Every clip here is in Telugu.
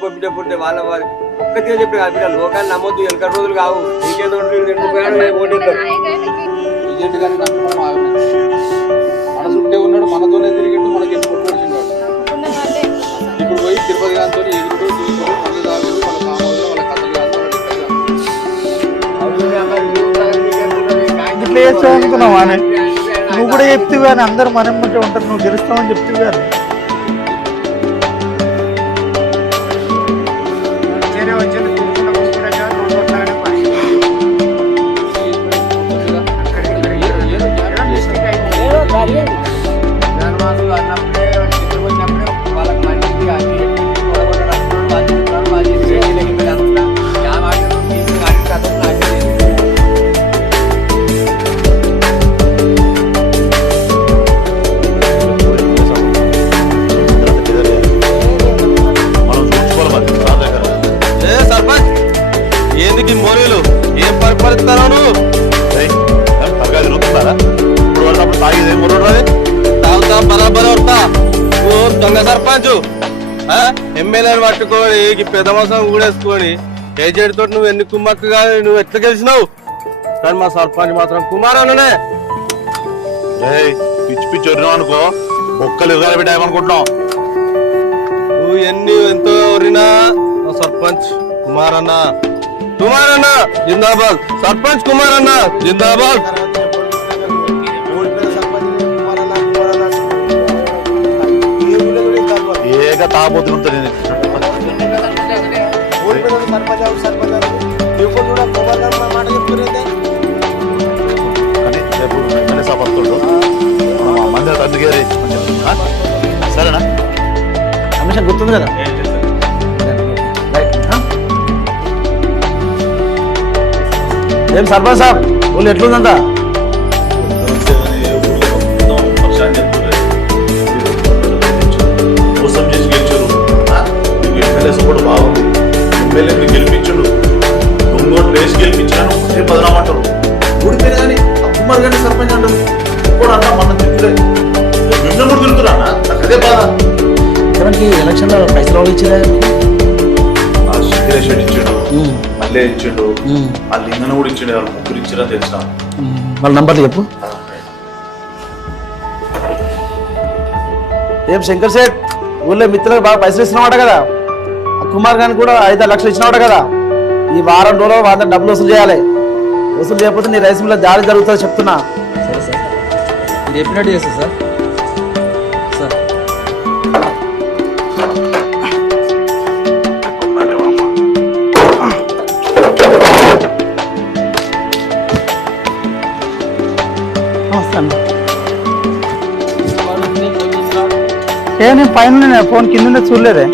కొడుకు బిడ్డ పుట్టే వాళ్ళ వారి ఒక్కతిగా చెప్పి కాదు. బిడ్డ లోకాన్ని నమ్మొద్దు. వెనక రోజులు కావు. నీకేదో ఓడిస్తారు ఏజెంట్ గారి దాంట్లో మనం ఆగమే. మన చుట్టే ఉన్నాడు మనతోనే తిరిగిండు మనకి ఇప్పుడు పోయి తిరుపతి గారితో ఎగురుడు మళ్ళీ వాళ్ళ వాళ్ళ కథలు కాదు, నువ్వు కూడా చెప్తివి అని అందరు మనం ఉంటే ఉంటారు. నువ్వు గెలుస్తావని చెప్తివి అని పరిపాలిస్తారో నువ్వు తరగా తిరుగుతున్నారా? ఇప్పుడు వాళ్ళప్పుడు తాగేది ఏం ముర్రరాది తాగుతా బరాబర్ వస్తా ఓ దొంగ సర్పంచ్. ఎమ్మెల్యేని పట్టుకొని ఈ పెద్ద మోసం ఊడేసుకొని ఏజెంట్ తోటి నువ్వు ఎన్ని కుమ్మక్కు కాదు నువ్వు ఎట్లా గెలిచినావు? కానీ మా సర్పంచ్ మాత్రం కుమారానునే పిచ్చి పిచ్చి వరినావు అనుకో. ఒక్కలు ఎదురు పెట్టామనుకుంటున్నాం నువ్వు ఎన్ని ఎంతో ఎవరినా మా సర్పంచ్ కుమారన్న. కుమారన్న జిందాబాద్. సర్పంచ్ కుమారన్న జిందాబాద్. ఏక మందిర తండ్రి సరేనా? కమిషన్ గుర్తుంది కదా? ఏం సర్పంచ్ సాబ్ ఊళ్ళు ఎట్లుందంతా? బాగుంది ఎమ్మెల్యేని గెలిపించడు వేసి గెలిపించాను ఒకటే బదనామంటారు ఊడిపోయిన కానీ ఆ కుమార్ గారిని సర్పంచ్ అంటారు ఇప్పుడు అన్నా మన తిప్పులే మిమ్మల్ని కూడా తిరుగుతున్నా నాకు అదే బాధ ఎవరికి ఎలక్షన్లో పైసలు ఇచ్చిరా ఇచ్చాడు. మళ్ళీ ఇచ్చాడు. ఆ లింగన కూడా ఇచ్చాడు వాళ్ళు ముగ్గురు ఇచ్చిరా తెలుసా వాళ్ళ నంబర్లు చెప్పు. ఏం శంకర్ సేట్ ఊళ్ళో మిత్రులకు బాగా పైసలు ఇస్తున్నావాట కదా. ఆ కుమార్ గారికి కూడా ఐదు ఆరు లక్షలు ఇచ్చినావాట కదా. ఈ వారం రోజులు వాళ్ళ డబ్బులు వసూలు చేయాలి. వసూలు చేయకపోతే నీ రైస్ మిల్లో దాడి జరుగుతుంది చెప్తున్నా. సరే సార్. మీరు చెప్పినట్టు చేస్తా సార్. వస్తాను ఏ నేను పైన ఫోన్ కింద చూడలేదే.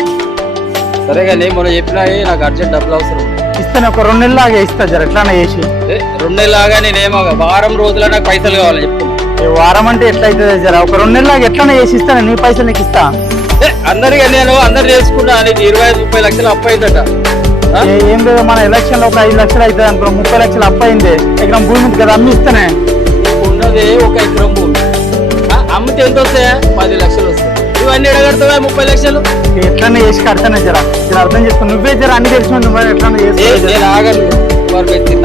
సరే కానీ మొన్న చెప్పినాయి నాకు అర్జెంట్ డబ్బులు అవసరం. ఇస్తాను ఒక రెండు నెలలు లాగే ఇస్తా జర ఎట్లానే చేసి. రెండు నెలలాగా నేనేమో వారం రోజుల నాకు పైసలు కావాలి చెప్తున్నా ఈ వారం అంటే ఎట్లా అవుతుంది జర ఒక రెండు నెలలు లాగా ఎట్లానే చేసి ఇస్తాను నీ పైసలు నీకు ఇస్తా. ఏ, అందరికీ నేను అందరు చేసుకున్నా నీకు ఇరవై ఐదు ముప్పై లక్షలు అప్పు అయిందట? ఏ- లేదు మన ఎలక్షన్లో ఒక ఐదు లక్షలు అవుతుంది అనుకో ముప్పై లక్షలు అప్పు అయింది. ఎకరం భూమి కదా అమ్మి ఇస్తానే. నీకు ఉన్నది ఒక ఎకరం భూమి. అమ్మితే ఎంత వస్తాయా? పది లక్షలు వస్తాయి. ఇవన్నీ ఎడగడతావా? ముప్పై లక్షలు? ఎట్లనే చేసి కడతానే జర. జర అర్థం చేసుకో. నువ్వే జర అన్ని తెలిసిన నువ్వు ఎట్లనే చేసి ఆగను.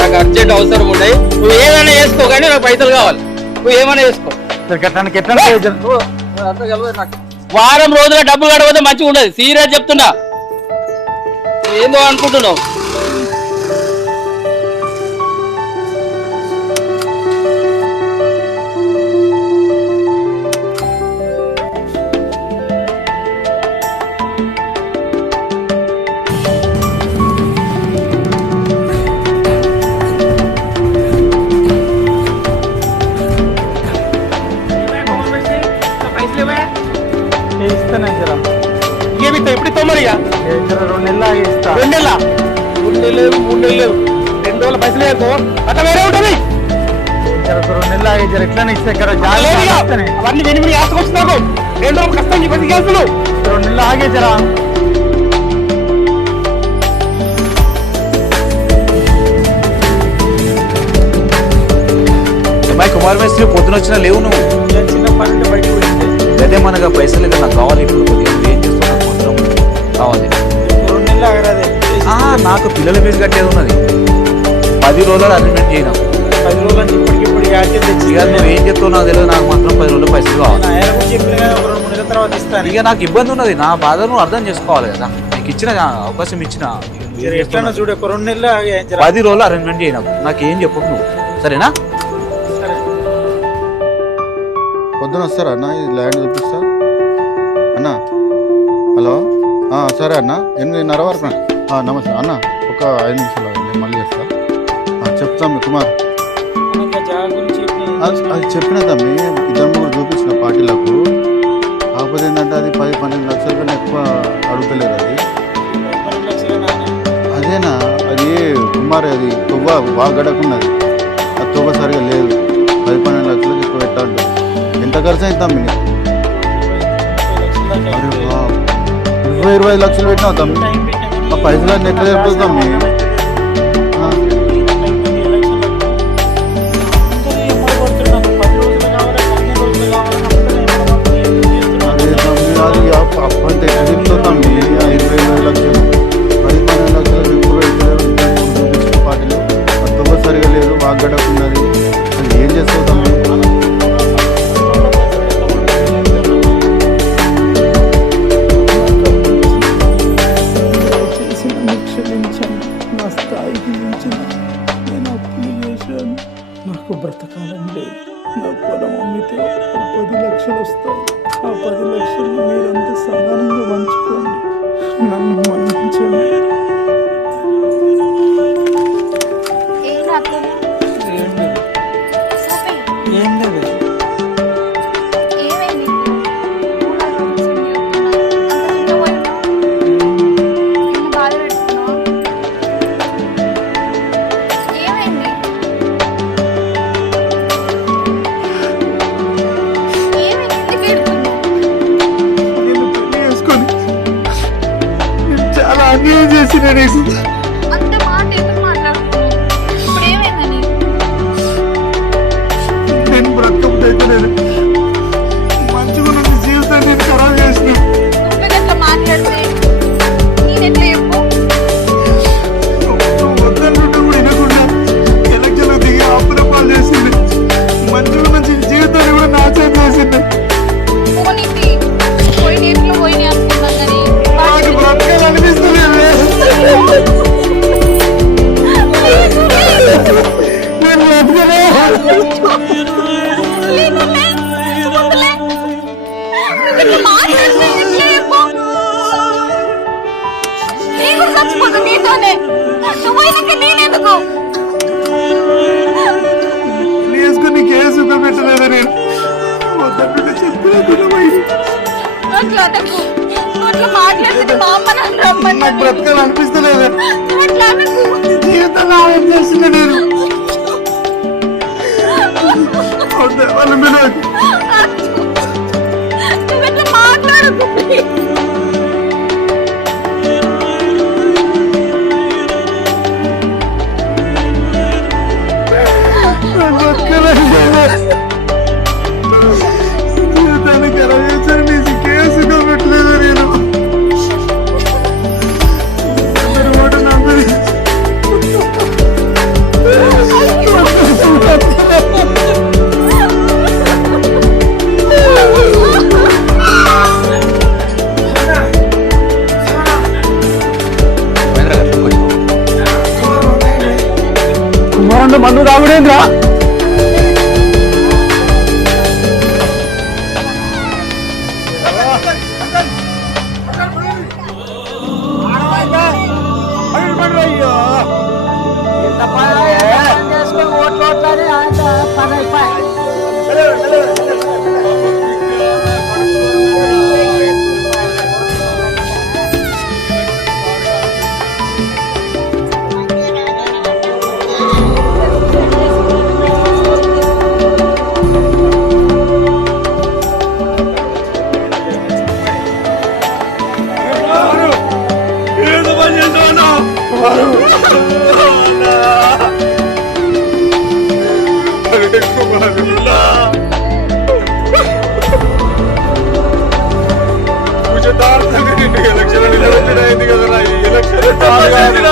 నాకు అర్జెంట్ అవసరం ఉన్నాయి. నువ్వు ఏమైనా చేసుకో కానీ నాకు పైసలు కావాలి. నువ్వు ఏమైనా చేసుకో. కట్టడానికి. వారం రోజుల డబ్బులు గడవతే మంచిగా ఉండదు. సీరియస్ చెప్తున్నా. ఏందో అనుకుంటున్నావు? ఇస్తా రెండు నెలల? మూడు నెలలు లేవు, మూడు నెలలు. లేవు. రెండు రోజుల పైసలు అట్లా వేరే ఉంటుంది. రెండు నెలలు ఎట్లనే ఇస్తే రెండు రోజులు కష్టం రెండు నెలలు కుమార్ మేస్త్రి పొద్దున వచ్చినా లేవు నువ్వు. చిన్న పని బయటకు పోయింది. అదే మనగా పైసలు నాకు కావాలి ఇప్పుడు కొద్దిగా? నాకు పిల్లల ఫీజు కట్టేది ఉన్నది. పది రోజులు అరేంజ్మెంట్ చేయను. పది రోజులు అంటే ఇప్పటికి ఇప్పుడు యాడ్కి తెచ్చి ఇక నువ్వు ఏం చెప్తావు నాకు తెలియదు నాకు మాత్రం పది రోజులు పైసలు కావాలి. ఇక నాకు ఇబ్బంది ఉన్నది నా బాధ నువ్వు అర్థం చేసుకోవాలి కదా. నీకు ఇచ్చిన అవకాశం ఇచ్చిన. పది రోజులు అరేంజ్మెంట్ చేయను. నాకు ఏం చెప్పకు నువ్వు. సరేనా? సరే. పొద్దున వస్తారా అన్న? ఈ ల్యాండ్ చూపిస్తా. అన్న? హలో? ఆ, సరే అన్న. ఎనిమిదిన్నర వరకు నమస్తే. అన్న ఒక ఐదు నిమిషాలు నేను మళ్ళీ చేస్తా. ఆ, చెప్తాం కుమార్. అది చెప్పిన తమ్మి ఇద్దరు ముగ్గురు చూపించిన పార్టీలకు. కాకపోతే ఏంటంటే అది పది పన్నెండు లక్షల కన్నా ఎక్కువ అడుగుతలేదు అది. అదేనా? అది కుమార్ అది తువ్వ బాగా గడకున్నది ఆ తువ్వ సరిగా లేదు. పది పన్నెండు లక్షలకు ఎక్కువ పెట్టాడు. ఎంత ఖర్చు అవుతాం తమ్మి ఇరవై ఇరవై ఐదు లక్షలు పెట్టినావు తమ్మి. ఆ పైసలు అన్ని ఎట్లా సరిపోతుంది tienen esto? నాకు బ్రతకాలనిపిస్తలేదు. జీవితంలో ఆయం చేసిన నేను. వద్దు, వాళ్ళు మీద నువ్వు 咱俩的八百块。来来来来来 ఎలక్షన్ ఎలక్షన్